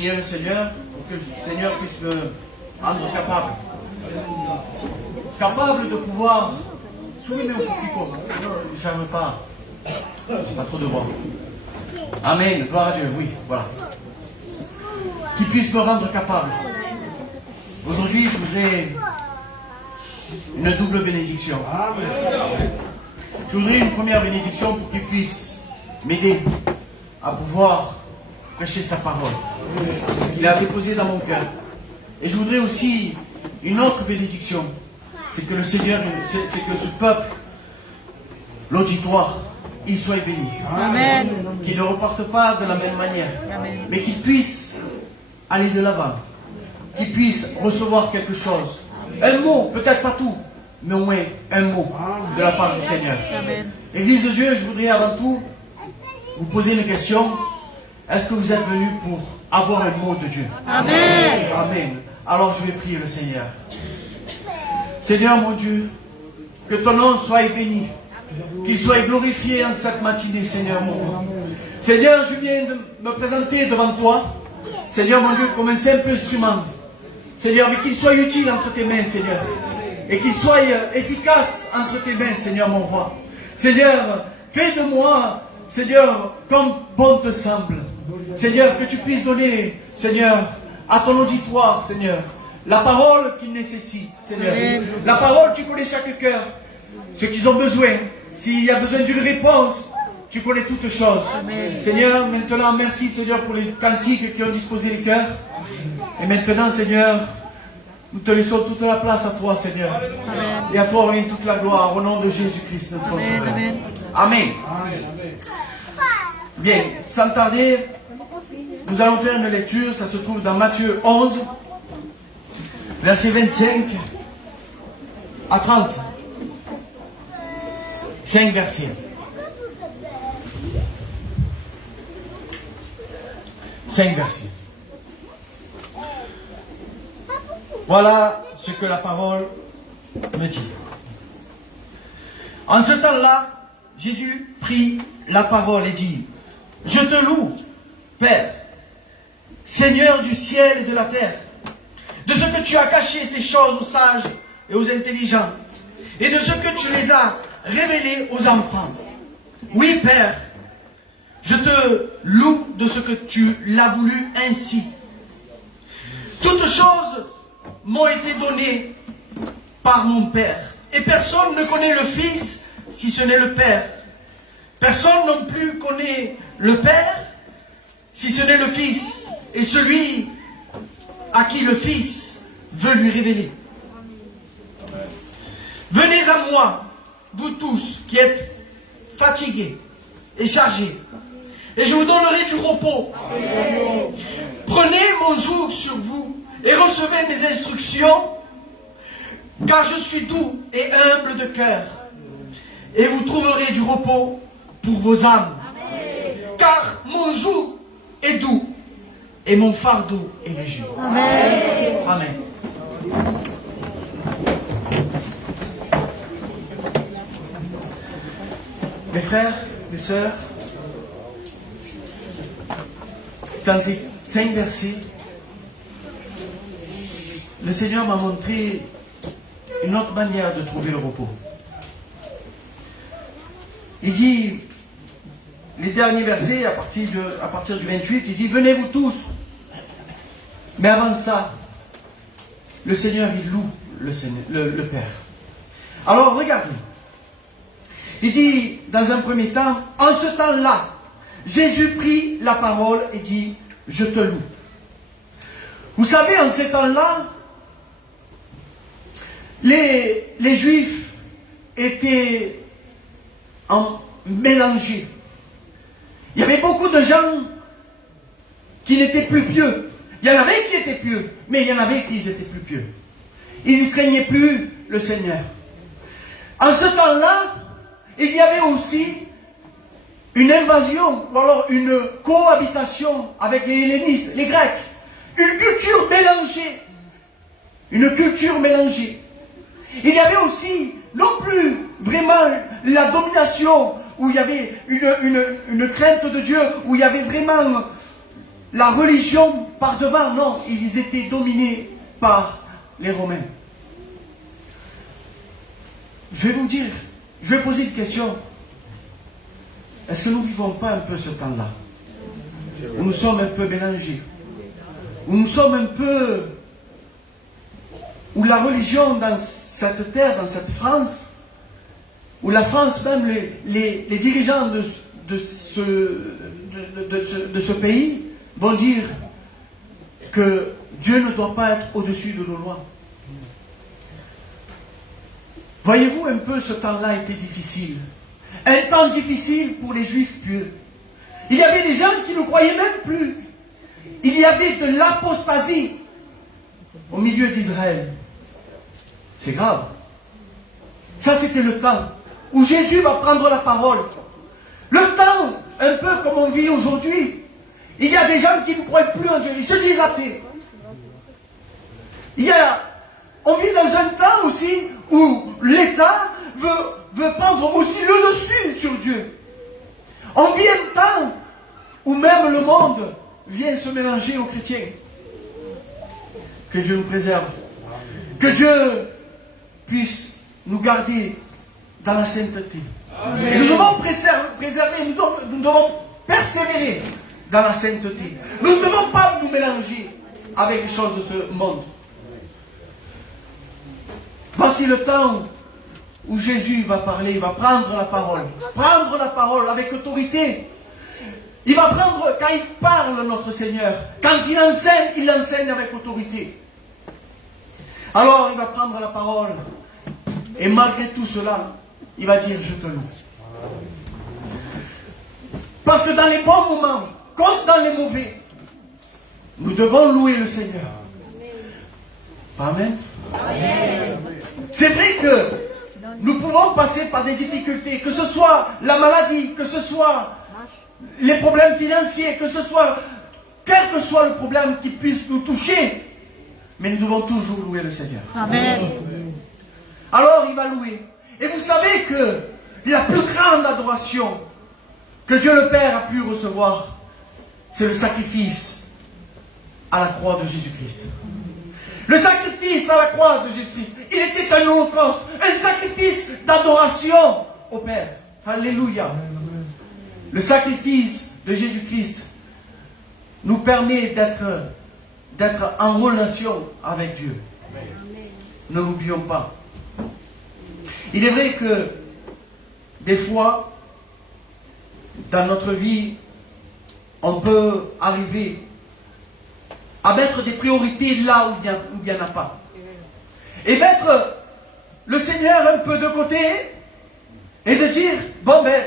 prier le Seigneur pour que le Seigneur puisse me rendre capable. Capable de pouvoir souligner un peu plus fort. Je n'arrive pas. J'ai pas trop de voix. Amen. Gloire à Dieu. Oui, voilà. Qu'il puisse me rendre capable. Aujourd'hui, je voudrais une double bénédiction. Je voudrais une première bénédiction pour qu'il puisse m'aider à pouvoir prêcher sa parole. Parce qu'il a déposé dans mon cœur. Et je voudrais aussi une autre bénédiction. C'est que le Seigneur, c'est que ce peuple, l'auditoire, il soit béni. Amen. Qu'il ne reparte pas de la même manière. Amen. Mais qu'il puisse aller de l'avant. Qu'il puisse recevoir quelque chose. Un mot, peut-être pas tout, mais au moins un mot de la part du Seigneur. Amen. Église de Dieu, je voudrais avant tout vous poser une question. Est-ce que vous êtes venus pour avoir un mot de Dieu? Amen. Amen. Alors je vais prier le Seigneur. Seigneur mon Dieu, que ton nom soit béni. Qu'il soit glorifié en cette matinée, Seigneur mon Dieu. Seigneur, je viens de me présenter devant toi. Seigneur mon Dieu, comme un simple instrument. Seigneur, mais qu'il soit utile entre tes mains, Seigneur. Et qu'il soit efficace entre tes mains, Seigneur mon roi. Seigneur, fais de moi, Seigneur, comme bon te semble. Seigneur, que tu puisses donner, Seigneur, à ton auditoire, Seigneur, la parole qu'il nécessite, Seigneur. Amen. La parole, tu connais chaque cœur, ce qu'ils ont besoin. S'il y a besoin d'une réponse, tu connais toutes choses. Amen. Seigneur, maintenant, merci, Seigneur, pour les cantiques qui ont disposé les cœurs. Et maintenant, Seigneur, nous te laissons toute la place à toi, Seigneur. Amen. Et à toi revient toute la gloire au nom de Jésus-Christ, notre Amen. Sauveur. Amen. Amen. Bien, sans tarder, nous allons faire une lecture. Ça se trouve dans Matthieu 11, versets 25 à 30. 5 versets. Voilà ce que la parole me dit. En ce temps-là, Jésus prit la parole et dit: Je te loue, Père, Seigneur du ciel et de la terre, de ce que tu as caché ces choses aux sages et aux intelligents, et de ce que tu les as révélées aux enfants. Oui, Père, je te loue de ce que tu l'as voulu ainsi. Toutes choses m'ont été données par mon Père, et personne ne connaît le Fils si ce n'est le Père. Personne non plus connaît le Père si ce n'est le Fils, et celui à qui le Fils veut lui révéler. Venez à moi, vous tous qui êtes fatigués et chargés, et je vous donnerai du repos. Prenez mon joug sur vous et recevez mes instructions, car je suis doux et humble de cœur, et vous trouverez du repos pour vos âmes. Car mon joug est doux et mon fardeau est léger. Amen. Amen. Mes frères, mes sœurs, dans ces 5 versets, le Seigneur m'a montré une autre manière de trouver le repos. Il dit, les derniers versets, à partir du 28, il dit: venez vous tous. Mais avant ça, le Seigneur, il loue le Père. Alors, regardez. Il dit, dans un premier temps, en ce temps-là, Jésus prit la parole et dit: je te loue. Vous savez, en ces temps-là, les Juifs étaient mélangés. Il y avait beaucoup de gens qui n'étaient plus pieux. Il y en avait qui étaient pieux, mais il y en avait qui étaient plus pieux. Ils ne craignaient plus le Seigneur. En ce temps-là, il y avait aussi une invasion, ou alors une cohabitation avec les hellénistes, les Grecs. Une culture mélangée. Une culture mélangée. Il y avait aussi, non plus vraiment la domination, où il y avait une crainte de Dieu, où il y avait vraiment la religion par devant, non, ils étaient dominés par les Romains. Je vais vous dire, je vais poser une question. Est-ce que nous ne vivons pas un peu ce temps-là? Où nous sommes un peu mélangés? Où nous sommes un peu... Où la religion dans cette terre, dans cette France, où la France, même les dirigeants de ce pays vont dire que Dieu ne doit pas être au-dessus de nos lois. Voyez-vous un peu, ce temps-là était difficile. Un temps difficile pour les Juifs pieux. Il y avait des gens qui ne croyaient même plus. Il y avait de l'apostasie au milieu d'Israël. C'est grave. Ça, c'était le temps où Jésus va prendre la parole. Le temps, un peu comme on vit aujourd'hui. Il y a des gens qui ne croient plus en Dieu. Ils se disent athées. On vit dans un temps aussi où l'État veut prendre aussi le dessus sur Dieu. On vit un temps où même le monde vient se mélanger aux chrétiens. Que Dieu nous préserve. Que Dieu puisse nous garder dans la sainteté. Et nous devons préserver, nous devons persévérer dans la sainteté. Nous ne devons pas nous mélanger avec les choses de ce monde. Voici le temps où Jésus va parler, il va prendre la parole avec autorité. Il va prendre, quand il parle, notre Seigneur, quand il enseigne avec autorité. Alors il va prendre la parole, et malgré tout cela, il va dire, je te loue. Parce que dans les bons moments, comme dans les mauvais, nous devons louer le Seigneur. Amen. Amen. C'est vrai que nous pouvons passer par des difficultés, que ce soit la maladie, que ce soit les problèmes financiers, que ce soit, quel que soit le problème qui puisse nous toucher, mais nous devons toujours louer le Seigneur. Amen. Alors il va louer. Et vous savez que la plus grande adoration que Dieu le Père a pu recevoir, c'est le sacrifice à la croix de Jésus-Christ. Le sacrifice à la croix de Jésus-Christ, il était un holocauste, un sacrifice d'adoration au Père. Alléluia. Le sacrifice de Jésus-Christ nous permet d'être en relation avec Dieu. Ne l'oublions pas. Il est vrai que des fois, dans notre vie, on peut arriver à mettre des priorités là où il n'y en a pas. Et mettre le Seigneur un peu de côté et de dire, bon ben,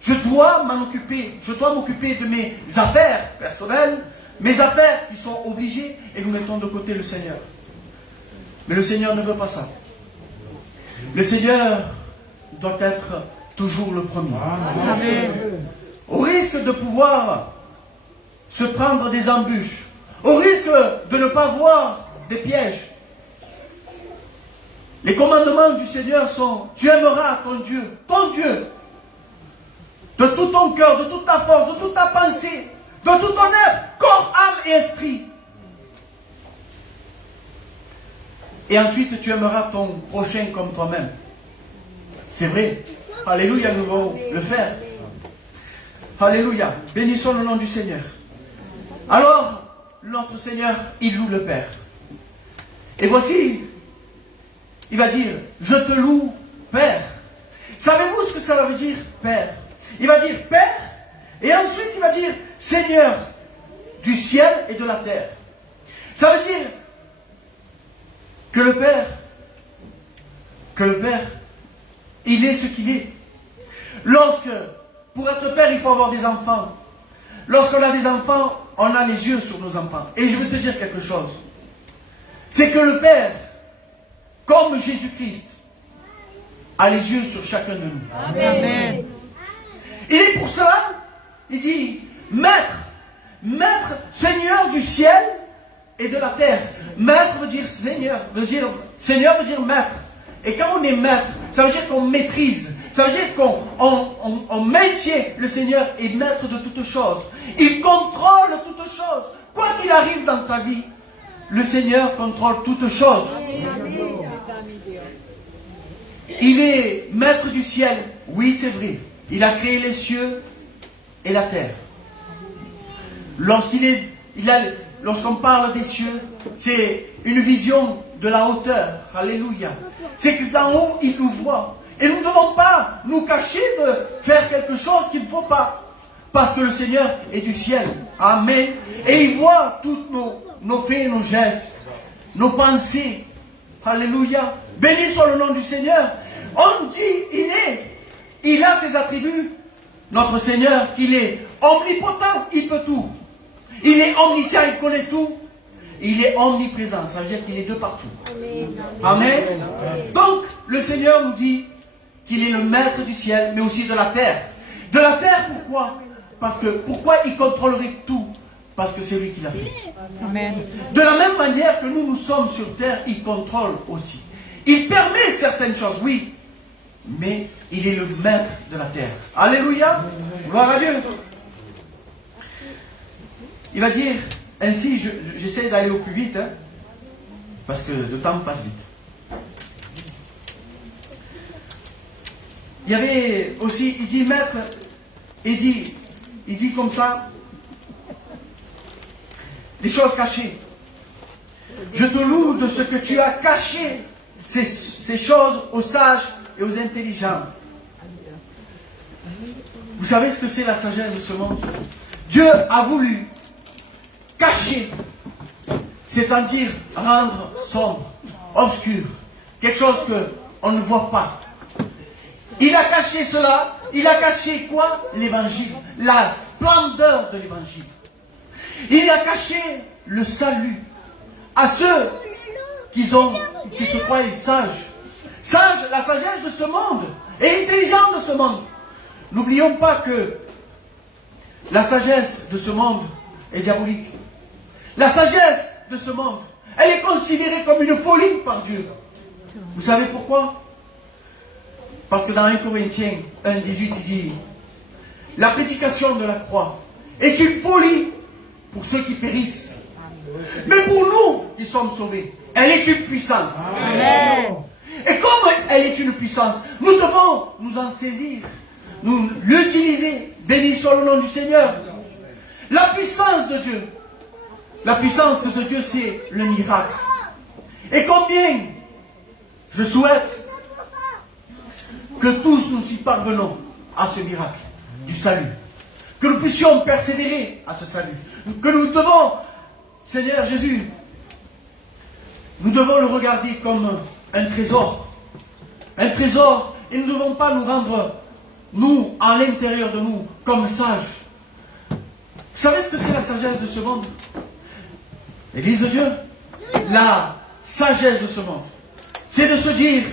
je dois m'en occuper, je dois m'occuper de mes affaires personnelles, mes affaires qui sont obligées, et nous mettons de côté le Seigneur. Mais le Seigneur ne veut pas ça. Le Seigneur doit être toujours le premier. Amen. Au risque de pouvoir se prendre des embûches, au risque de ne pas voir des pièges. Les commandements du Seigneur sont, tu aimeras ton Dieu, de tout ton cœur, de toute ta force, de toute ta pensée, de tout ton être, corps, âme et esprit. Et ensuite, tu aimeras ton prochain comme toi-même. C'est vrai. Alléluia, nous devons le faire. Alléluia. Bénissons le nom du Seigneur. Alors, notre Seigneur, il loue le Père. Et voici, il va dire, je te loue, Père. Savez-vous ce que ça veut dire, Père? Il va dire Père, et ensuite il va dire Seigneur du ciel et de la terre. Ça veut dire que le Père, il est ce qu'il est. Pour être Père, il faut avoir des enfants. Lorsqu'on a des enfants, on a les yeux sur nos enfants. Et je vais te dire quelque chose. C'est que le Père, comme Jésus-Christ, a les yeux sur chacun de nous. Amen. Et pour cela, il dit, Maître, Seigneur du ciel et de la terre. Maître veut dire Seigneur, veut dire Maître. Et quand on est maître, ça veut dire qu'on maîtrise. Ça veut dire qu'on maintient le Seigneur est maître de toutes choses. Il contrôle toutes choses. Quoi qu'il arrive dans ta vie, le Seigneur contrôle toutes choses. Il est maître du ciel. Oui, c'est vrai. Il a créé les cieux et la terre. Lorsqu'on parle des cieux, c'est une vision de la hauteur. Alléluia. C'est que d'en haut, il nous voit. Et nous ne devons pas nous cacher de faire quelque chose qu'il ne faut pas. Parce que le Seigneur est du ciel. Amen. Et il voit tous nos faits, nos gestes, nos pensées. Alléluia. Béni soit le nom du Seigneur. On dit, il a ses attributs. Notre Seigneur, qu'il est omnipotent, il peut tout. Il est omniscient, il connaît tout. Il est omniprésent, ça veut dire qu'il est de partout. Amen. Donc, le Seigneur nous dit qu'il est le maître du ciel, mais aussi de la terre. De la terre, pourquoi? Pourquoi il contrôlerait tout? Parce que c'est lui qui l'a fait. Amen. De la même manière que nous sommes sur terre, il contrôle aussi. Il permet certaines choses, oui, mais il est le maître de la terre. Alléluia. Gloire à Dieu. Il va dire, ainsi, j'essaie d'aller au plus vite, hein, parce que le temps passe vite. Il y avait aussi, il dit, maître, il dit comme ça, les choses cachées. Je te loue de ce que tu as caché ces choses aux sages et aux intelligents. Vous savez ce que c'est la sagesse de ce monde? Dieu a voulu cacher, c'est-à-dire rendre sombre, obscur, quelque chose qu'on ne voit pas. Il a caché cela, il a caché quoi? L'évangile, la splendeur de l'évangile. Il a caché le salut à ceux qui se croient sages. Sages, la sagesse de ce monde, et intelligents de ce monde. N'oublions pas que la sagesse de ce monde est diabolique. La sagesse de ce monde, elle est considérée comme une folie par Dieu. Vous savez pourquoi? Parce que dans 1 Corinthiens 1,18, il dit, la prédication de la croix est une folie pour ceux qui périssent. Mais pour nous qui sommes sauvés, elle est une puissance. Amen. Et comme elle est une puissance, nous devons nous en saisir, nous l'utiliser. Béni soit le nom du Seigneur. La puissance de Dieu. La puissance de Dieu, c'est le miracle. Et combien je souhaite que tous nous y parvenons à ce miracle du salut. Que nous puissions persévérer à ce salut. Que nous devons, Seigneur Jésus, nous devons le regarder comme un trésor. Un trésor. Et nous ne devons pas nous rendre, nous, à l'intérieur de nous, comme sages. Vous savez ce que c'est la sagesse de ce monde? L'Église de Dieu, la sagesse de ce monde, c'est de se dire,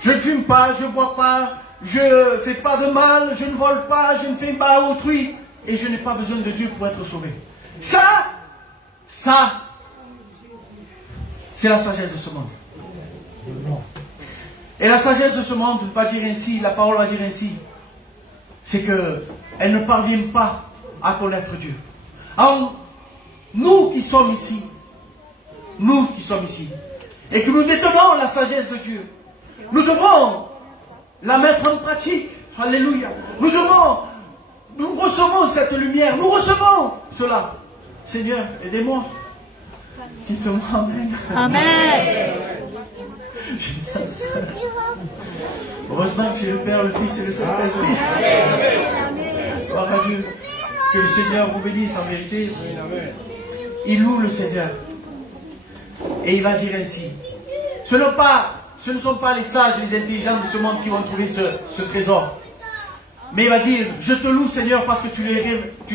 je ne fume pas, je ne bois pas, je ne fais pas de mal, je ne vole pas, je ne fais pas à autrui, et je n'ai pas besoin de Dieu pour être sauvé. Ça, c'est la sagesse de ce monde. Et la sagesse de ce monde va dire ainsi, la parole va dire ainsi, c'est qu'elle ne parvient pas à connaître Dieu. Alors, nous qui sommes ici, et que nous détenons la sagesse de Dieu, nous devons la mettre en pratique. Alléluia. Nous recevons cette lumière, nous recevons cela. Seigneur, aidez-moi. Dites-moi Amen. Amen. Je sens ça. Heureusement que j'ai le Père, le Fils et le Saint-Esprit. Gloire à Dieu. Que le Seigneur vous bénisse en vérité. Il loue le Seigneur. Et il va dire ainsi. Ce ne sont pas les sages et les intelligents de ce monde qui vont trouver ce trésor. Mais il va dire, je te loue Seigneur parce que tu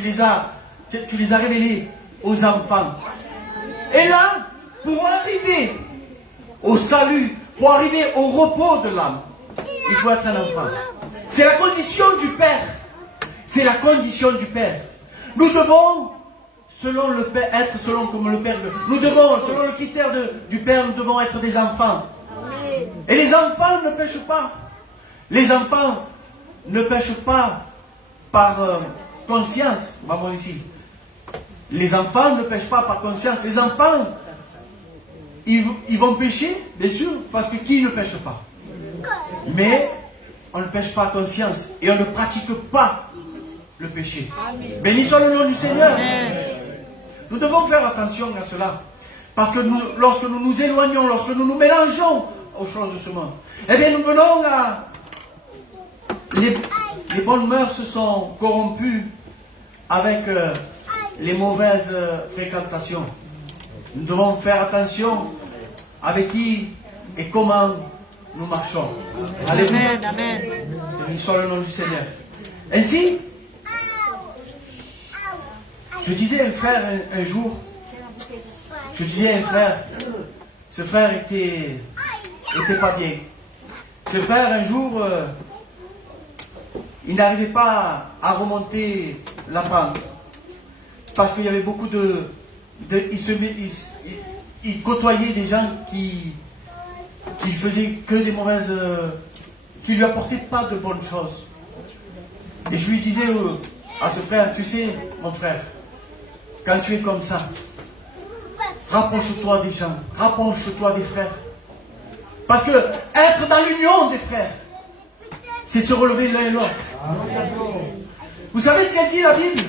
les as révélés aux enfants. Et là, pour arriver au salut, pour arriver au repos de l'âme, il faut être un enfant. C'est la condition du Père. C'est la condition du Père. Nous devons, selon le Père, être comme le Père. Nous devons, selon le critère du Père, nous devons être des enfants. Et les enfants ne pêchent pas. Les enfants ne pêchent pas par conscience. Maman ici. Les enfants ne pêchent pas par conscience. Les enfants, ils vont pêcher, bien sûr, parce que qui ne pêche pas? Mais on ne pêche pas à conscience et on ne pratique pas le péché. Béni soit le nom du Seigneur. Nous devons faire attention à cela. Parce que lorsque nous nous éloignons, lorsque nous nous mélangeons aux choses de ce monde, eh bien nous venons à... Les bonnes mœurs se sont corrompues avec les mauvaises fréquentations. Nous devons faire attention avec qui et comment nous marchons. Alléluia. Amen. Béni soit le nom du Seigneur. Ainsi, je disais à un frère un jour, ce frère était pas bien. Ce frère un jour, il n'arrivait pas à remonter la pente. Parce qu'il y avait beaucoup il côtoyait des gens qui faisaient que des mauvaises... qui lui apportaient pas de bonnes choses. Et je lui disais à ce frère, tu sais, mon frère, quand tu es comme ça, rapproche-toi des gens, rapproche-toi des frères. Parce que être dans l'union des frères, c'est se relever l'un et l'autre. Vous savez ce qu'elle dit la Bible?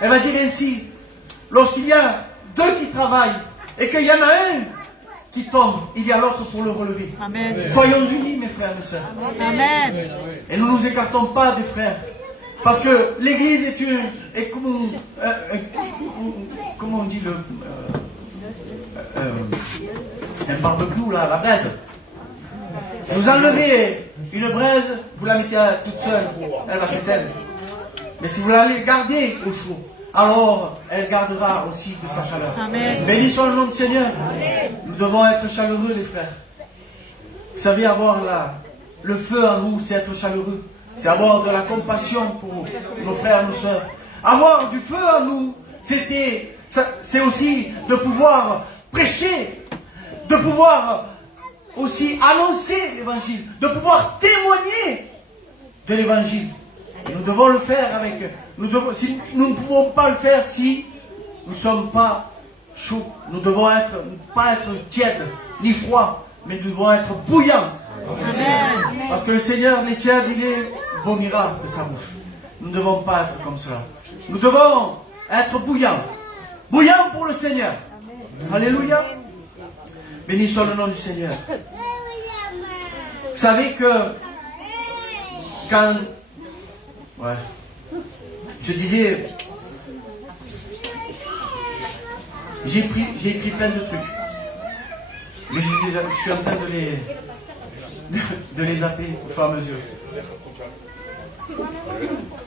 Elle va dire ainsi, lorsqu'il y a deux qui travaillent et qu'il y en a un qui tombe, il y a l'autre pour le relever. Amen. Soyons unis, mes frères et mes sœurs. Amen. Et nous ne nous écartons pas des frères. Parce que l'église est comment on dit un barbecue là, la braise. Si vous enlevez une braise, vous la mettez toute seule, elle va s'éteindre. Mais si vous l'allez garder au chaud, alors elle gardera aussi de sa chaleur. Amen. Béni soit le nom du Seigneur. Nous devons être chaleureux, les frères. Vous savez, avoir le feu en nous, c'est être chaleureux. C'est avoir de la compassion pour nos frères, nos soeurs. Avoir du feu en nous, c'est aussi de pouvoir prêcher, de pouvoir aussi annoncer l'évangile, de pouvoir témoigner de l'évangile. Nous devons le faire avec... Nous ne pouvons pas le faire si nous ne sommes pas chauds. Nous devons pas être tièdes, ni froids, mais nous devons être bouillants. Amen. Parce que le Seigneur, les tièdes, il les vomira de sa bouche. Nous ne devons pas être comme cela. Nous devons être bouillants. Bouillants pour le Seigneur. Alléluia. Béni soit le nom du Seigneur. Vous savez que quand... Ouais. Je disais... J'ai écrit plein de trucs. Mais je suis en train de les zapper au fur et à mesure.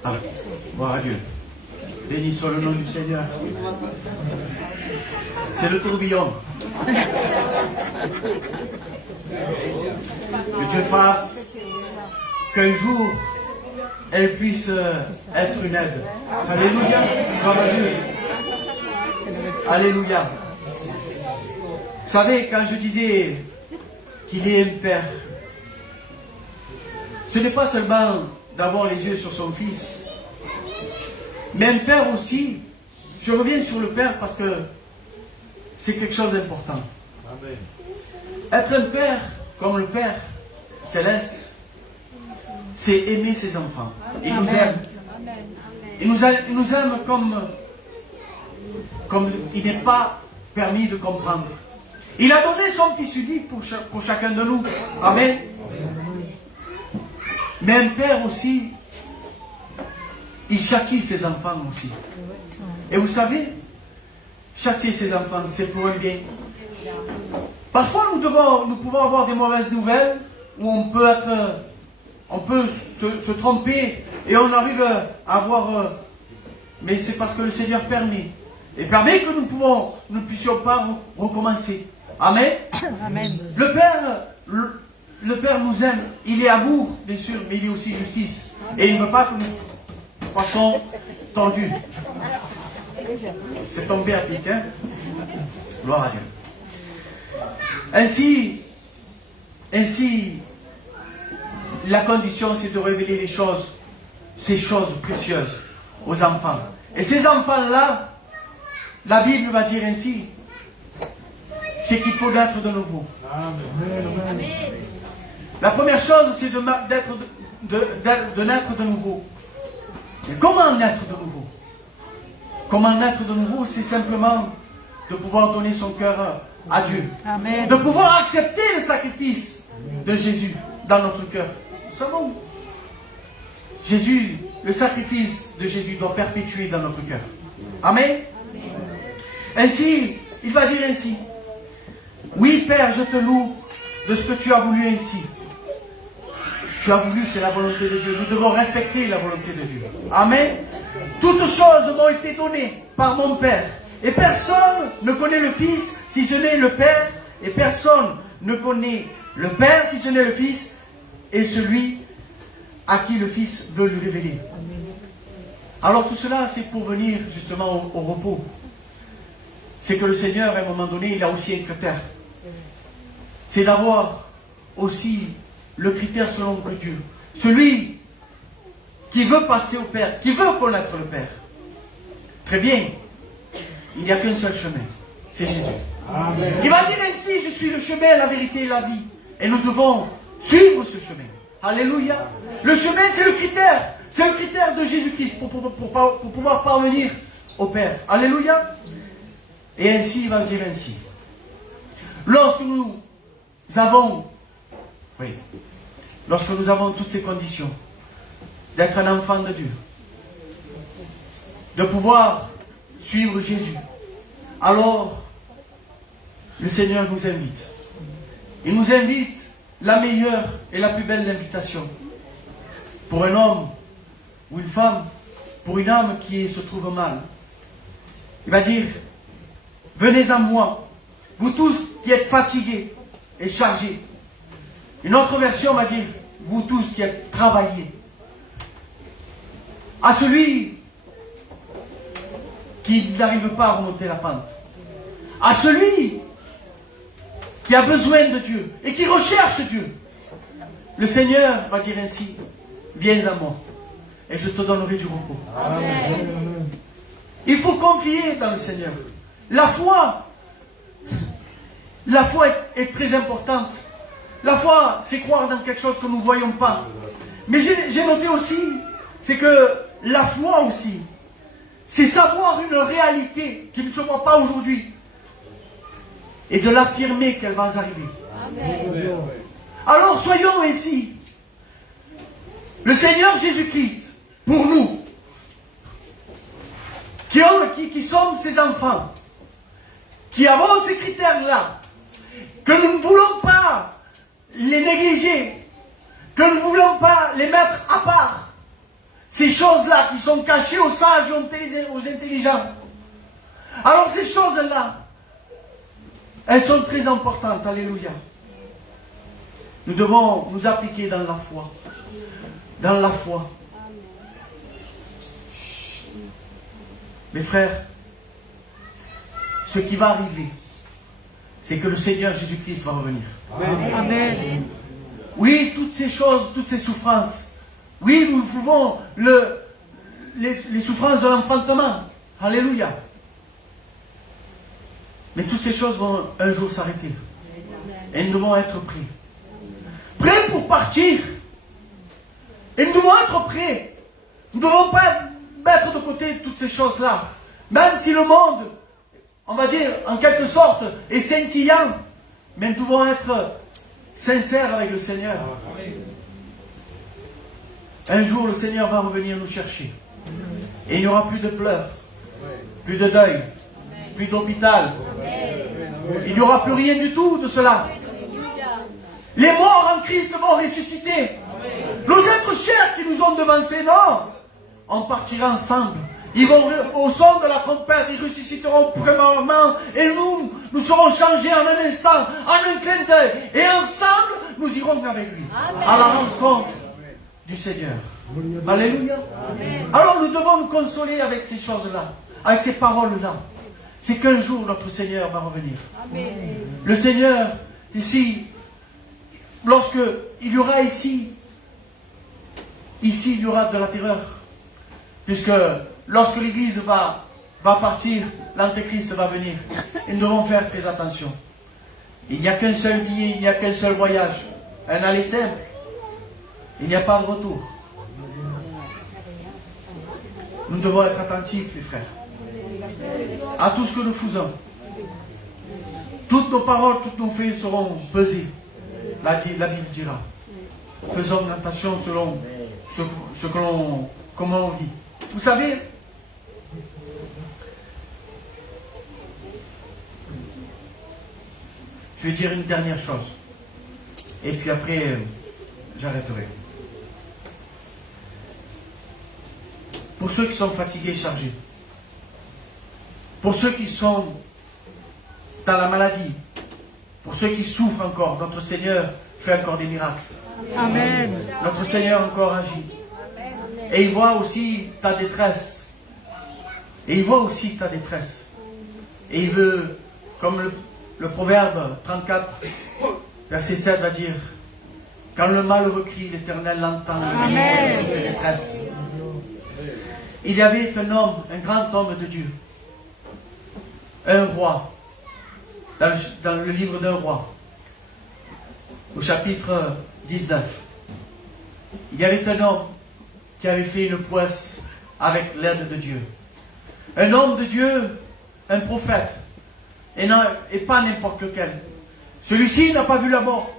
Ah, gloire à Dieu. Béni soit le nom du Seigneur. C'est le tourbillon. Que Dieu fasse qu'un jour, elle puisse être une aide. Alléluia. Gloire à Dieu. Alléluia. Vous savez, quand je disais qu'il est un père, ce n'est pas seulement d'avoir les yeux sur son fils, mais un père aussi. Je reviens sur le père parce que c'est quelque chose d'important. Être un père comme le Père céleste, c'est aimer ses enfants. Il nous aime. Il nous aime comme il n'est pas permis de comprendre. Il a donné son Fils unique pour chacun de nous. Amen. Mais un père aussi, il châtie ses enfants aussi. Et vous savez, châtier ses enfants, c'est pour un bien. Parfois, nous pouvons avoir des mauvaises nouvelles où on peut se tromper et on arrive à avoir... mais c'est parce que le Seigneur permet. Et permet que nous ne puissions pas recommencer. Amen. Amen. Le Père nous aime. Il est amour, bien sûr, mais il est aussi justice. Et il ne veut pas que nous soyons tendus. C'est tombé à pic, hein? Gloire à Dieu. Ainsi, la condition, c'est de révéler les choses, ces choses précieuses aux enfants. Et ces enfants-là, la Bible va dire ainsi, c'est qu'il faut naître de nouveau. Amen. La première chose, c'est de naître de nouveau. Et comment naître de nouveau? Comment naître de nouveau? C'est simplement de pouvoir donner son cœur à Dieu. Amen. De pouvoir accepter le sacrifice de Jésus dans notre cœur. Nous savons, Jésus, le sacrifice de Jésus doit perpétuer dans notre cœur. Amen. Ainsi, il va dire ainsi. Oui, Père, je te loue de ce que tu as voulu ainsi. Tu as voulu, c'est la volonté de Dieu. Nous devons respecter la volonté de Dieu. Amen. Toutes choses m'ont été données par mon Père. Et personne ne connaît le Fils si ce n'est le Père. Et personne ne connaît le Père si ce n'est le Fils et celui à qui le Fils veut lui révéler. Alors tout cela, c'est pour venir justement au repos. C'est que le Seigneur, à un moment donné, il a aussi un critère. C'est d'avoir aussi le critère selon Dieu. Celui qui veut passer au Père, qui veut connaître le Père. Très bien. Il n'y a qu'un seul chemin. C'est Jésus. Amen. Il va dire ainsi, je suis le chemin, la vérité et la vie. Et nous devons suivre ce chemin. Alléluia. Le chemin, c'est le critère. C'est le critère de Jésus-Christ pour pouvoir parvenir au Père. Alléluia. Et ainsi, il va dire ainsi. Lorsque nous avons toutes ces conditions, d'être un enfant de Dieu, de pouvoir suivre Jésus, alors le Seigneur nous invite. Il nous invite la meilleure et la plus belle invitation pour un homme ou une femme, pour une âme qui se trouve mal. Il va dire, venez à moi, vous tous qui êtes fatigués et chargés. Une autre version va dire, vous tous qui êtes travaillés. À celui qui n'arrive pas à remonter la pente. À celui qui a besoin de Dieu et qui recherche Dieu. Le Seigneur va dire ainsi, viens à moi et je te donnerai du repos. Amen. Il faut confier dans le Seigneur. La foi est très importante. La foi, c'est croire dans quelque chose que nous ne voyons pas. Mais j'ai noté aussi, c'est que la foi aussi, c'est savoir une réalité qui ne se voit pas aujourd'hui et de l'affirmer qu'elle va arriver. Amen. Alors soyons ainsi. Le Seigneur Jésus-Christ, pour nous, qui sommes ses enfants, qui avons ces critères-là, que nous ne voulons pas les négliger, que nous ne voulons pas les mettre à part, ces choses-là qui sont cachées aux sages et aux intelligents. Alors ces choses-là, elles sont très importantes, alléluia. Nous devons nous appliquer dans la foi. Dans la foi. Mes frères, ce qui va arriver, c'est que le Seigneur Jésus-Christ va revenir. Amen. Amen. Oui, toutes ces choses, toutes ces souffrances. Oui, nous pouvons les souffrances de l'enfantement. Alléluia. Mais toutes ces choses vont un jour s'arrêter. Et nous devons être prêts. Prêts pour partir. Et nous devons être prêts. Nous ne devons pas mettre de côté toutes ces choses-là. Même si le monde, on va dire, en quelque sorte, est scintillant. Mais nous devons être sincères avec le Seigneur. Un jour, le Seigneur va revenir nous chercher. Et il n'y aura plus de pleurs, plus de deuil, plus d'hôpital. Il n'y aura plus rien du tout de cela. Les morts en Christ vont ressusciter. Nos êtres chers qui nous ont devancés, non. On partira ensemble. Ils vont au son de la trompette, ils ressusciteront premièrement. Et nous serons changés en un instant, en un clin d'œil. Et ensemble, nous irons avec lui. À la rencontre du Seigneur. Alléluia. Amen. Alors nous devons nous consoler avec ces choses-là, avec ces paroles-là. C'est qu'un jour notre Seigneur va revenir. Amen. Le Seigneur, ici, lorsque il y aura ici ici il y aura de la terreur. Puisque lorsque l'Église va partir, l'Antéchrist va venir. Et nous devons faire très attention. Il n'y a qu'un seul billet, il n'y a qu'un seul voyage. Un aller simple. Il n'y a pas de retour. Nous devons être attentifs, les frères, à tout ce que nous faisons. Toutes nos paroles, tous nos faits seront pesés. La Bible dira. Faisons attention selon ce que l'on, comment on vit. Vous savez, je vais dire une dernière chose. Et puis après, j'arrêterai. Pour ceux qui sont fatigués et chargés, pour ceux qui sont dans la maladie, pour ceux qui souffrent encore, notre Seigneur fait encore des miracles. Amen. Notre Seigneur encore agit. Et il voit aussi ta détresse. Et il voit aussi ta détresse. Et il veut, comme le proverbe 34, verset 7 va dire, quand le malheureux crie, l'Éternel l'entend et il se détresse. Il y avait un homme, un grand homme de Dieu, un roi, dans le livre d'un roi, au chapitre 19. Il y avait un homme qui avait fait une prouesse avec l'aide de Dieu. Un homme de Dieu, un prophète, et pas n'importe lequel. Celui-ci n'a pas vu la mort.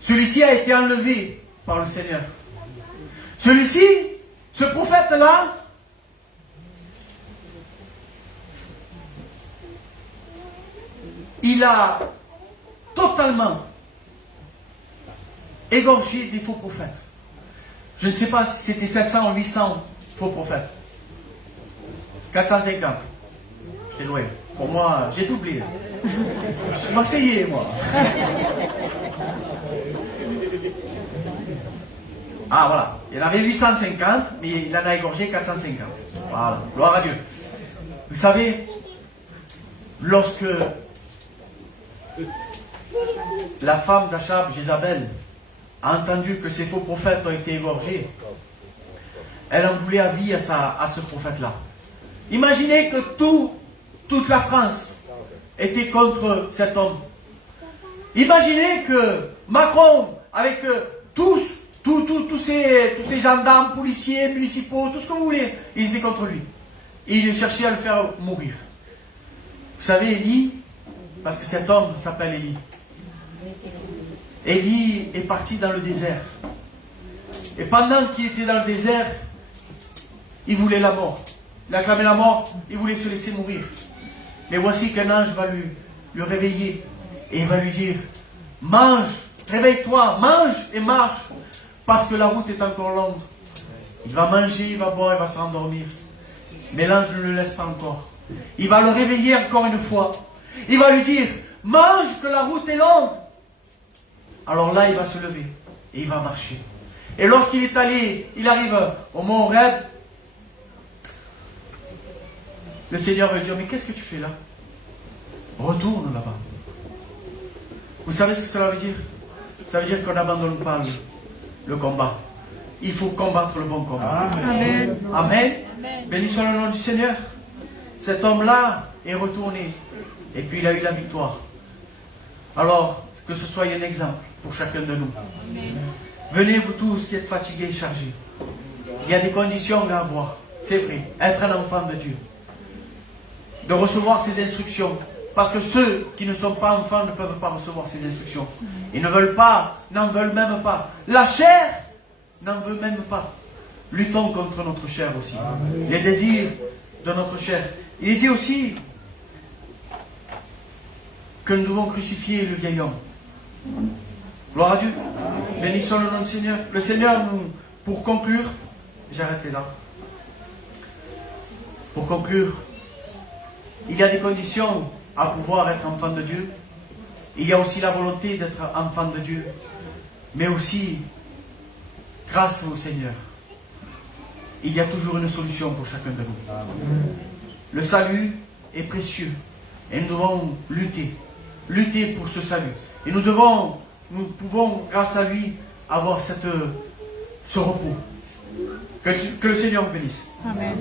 Celui-ci a été enlevé par le Seigneur. Celui-ci, ce prophète-là, il a totalement égorgé des faux prophètes. Je ne sais pas si c'était 700 ou 800 faux prophètes. 450. J'étais loin. Pour moi, j'ai doublé. Je suis Marseillais, moi. Ah, voilà. Il y en avait 850, mais il en a égorgé 450. Voilà. Gloire à Dieu. Vous savez, lorsque la femme d'Achab, Jézabel, a entendu que ces faux prophètes ont été égorgés, elle en voulait à vie à ce prophète-là. Imaginez que toute la France était contre cet homme. Imaginez que Macron, avec tous ces gendarmes, policiers, municipaux, tout ce que vous voulez, ils étaient contre lui. Et ils cherchaient à le faire mourir. Vous savez, Élie, parce que cet homme s'appelle Élie. Élie est parti dans le désert. Et pendant qu'il était dans le désert, il voulait la mort. Il a clamé la mort, il voulait se laisser mourir. Mais voici qu'un ange va lui réveiller et il va lui dire, mange, réveille-toi, mange et marche, parce que la route est encore longue. Il va manger, il va boire, il va se rendormir. Mais l'ange ne le laisse pas encore. Il va le réveiller encore une fois. Il va lui dire, mange, que la route est longue. Alors là, il va se lever et il va marcher. Et lorsqu'il est allé, il arrive au mont Horeb. Le Seigneur va lui dire, mais qu'est-ce que tu fais là? Retourne là-bas. Vous savez ce que cela veut dire? Ça veut dire qu'on n'abandonne pas le combat. Il faut combattre le bon combat. Amen. Amen. Béni soit le nom du Seigneur. Cet homme-là est retourné. Et puis il a eu la victoire. Alors, que ce soit un exemple pour chacun de nous. Venez vous tous qui êtes fatigués et chargés. Il y a des conditions à avoir. C'est vrai. Être un enfant de Dieu. De recevoir ses instructions. Parce que ceux qui ne sont pas enfants ne peuvent pas recevoir ces instructions. Ils ne veulent pas, n'en veulent même pas. La chair n'en veut même pas. Luttons contre notre chair aussi. Amen. Les désirs de notre chair. Il dit aussi que nous devons crucifier le vieil homme. Gloire à Dieu. Béni soit le nom du Seigneur. Le Seigneur, pour conclure, j'arrête là. Pour conclure, il y a des conditions à pouvoir être enfant de Dieu. Il y a aussi la volonté d'être enfant de Dieu. Mais aussi, grâce au Seigneur, il y a toujours une solution pour chacun de nous. Le salut est précieux. Et nous devons lutter. Lutter pour ce salut. Et nous pouvons, grâce à lui, avoir ce repos. Que le Seigneur vous bénisse. Amen.